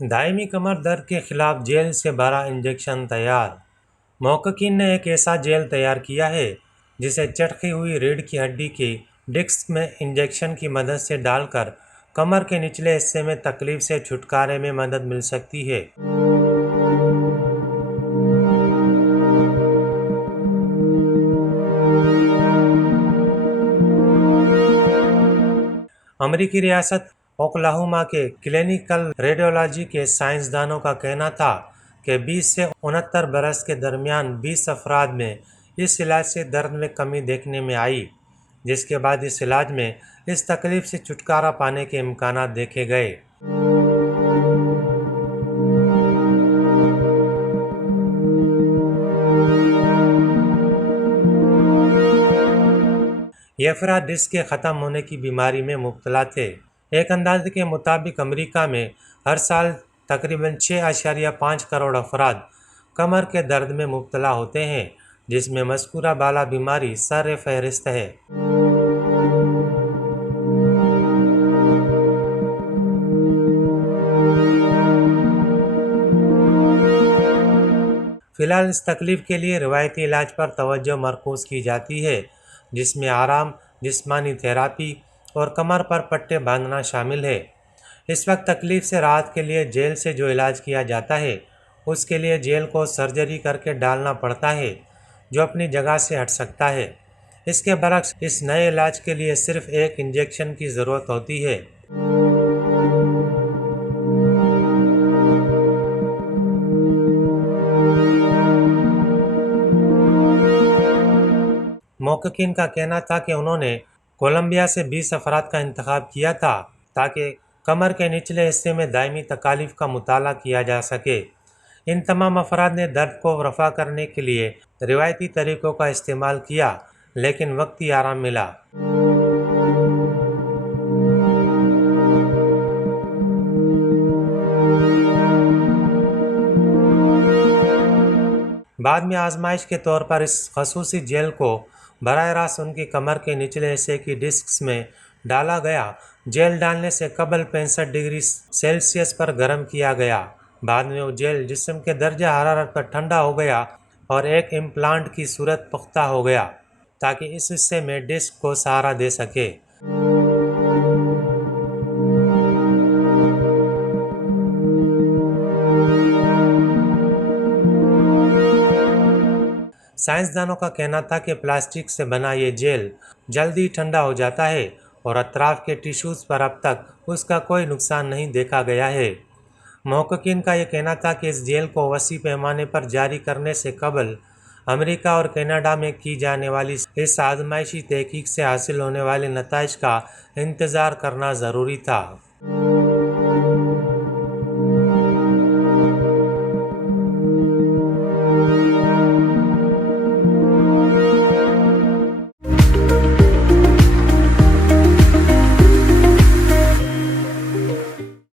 दायमी कमर दर्द के खिलाफ जेल से भरा इंजेक्शन तैयार। महक्कीन ने एक ऐसा जेल तैयार किया है जिसे चटकी हुई रीढ़ की हड्डी की डिस्क में इंजेक्शन की मदद से डालकर कमर के निचले हिस्से में तकलीफ से छुटकारे में मदद मिल सकती है। अमेरिकी रियासत ओक्लाहोमा के क्लिनिकल रेडियोलॉजी के साइंसदानों का कहना था कि 20 से 69 बरस के दरमियान 20 अफराद में इस इलाज से दर्द में कमी देखने में आई, जिसके बाद इस इलाज में इस तकलीफ से छुटकारा पाने के इम्कानात देखे गए। ये अफराद डिस्क के ख़त्म होने की बीमारी में मुब्तला थे। एक अंदाजे के मुताबिक अमेरिका में हर साल तकरीबन 6.5 करोड़ अफराद कमर के दर्द में मुब्तला होते हैं, जिसमें मज़कूरा बाला बीमारी सर फहरिस्त है। फिलहाल इस तकलीफ के लिए रिवायती इलाज पर तवज्जो मरकूज़ की जाती है, जिसमें आराम, जिस्मानी थेरापी और कमर पर पट्टे बांधना शामिल है। इस वक्त तकलीफ से राहत के लिए जेल से जो इलाज किया जाता है, उसके लिए जेल को सर्जरी करके डालना पड़ता है, जो अपनी जगह से हट सकता है। इसके बरक्स इस नए इलाज के लिए सिर्फ एक इंजेक्शन की ज़रूरत होती है। महक्कीन का कहना था कि उन्होंने कोलंबिया से 20 अफराद का इंतखाब किया था ताकि कमर के निचले हिस्से में दायमी तकालीफ का मुताला किया जा सके। इन तमाम अफराद ने दर्द को रफ़ा करने के लिए रिवायती तरीक़ों का इस्तेमाल किया, लेकिन वक्ती आराम मिला। बाद में आजमाइश के तौर पर इस खसूसी जेल को बराह रास्त उनकी कमर के निचले हिस्से की डिस्क में डाला गया। जेल डालने से कबल 65 डिग्री सेल्सियस पर गर्म किया गया। बाद में वो जेल जिस्म के दर्जा हरारत पर ठंडा हो गया और एक इम्प्लांट की सूरत पुख्ता हो गया ताकि इस हिस्से में डिस्क को सहारा दे सके। साइंसदानों का कहना था कि प्लास्टिक से बना ये जेल जल्दी ठंडा हो जाता है और अतराफ के टिश्यूज़ पर अब तक उसका कोई नुकसान नहीं देखा गया है। महक्कीन का यह कहना था कि इस जेल को वसी पैमाने पर जारी करने से कबल अमेरिका और कनाडा में की जाने वाली इस आजमाइशी तहकीक से हासिल होने वाले नताइज का इंतज़ार करना ज़रूरी था।